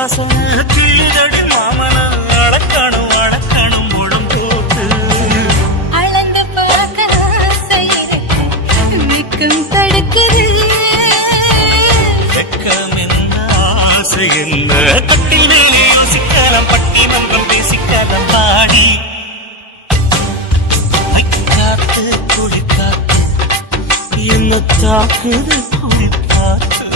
வாசனை கீழடி மாமன அடக்கணும் அடக்கணும் முழம் போட்டு அளந்து பார்க்க செய்யறக்கு நிற்கும் தடுக்குது வெக்கம் என்ன ஆசை என்ன கட்டிலே யோசிக்கலாம் பட்டி மன்றம் பேசிக்கலாம் பாடி காத்து குடி காத்து என்ன தாக்குது குடி காத்து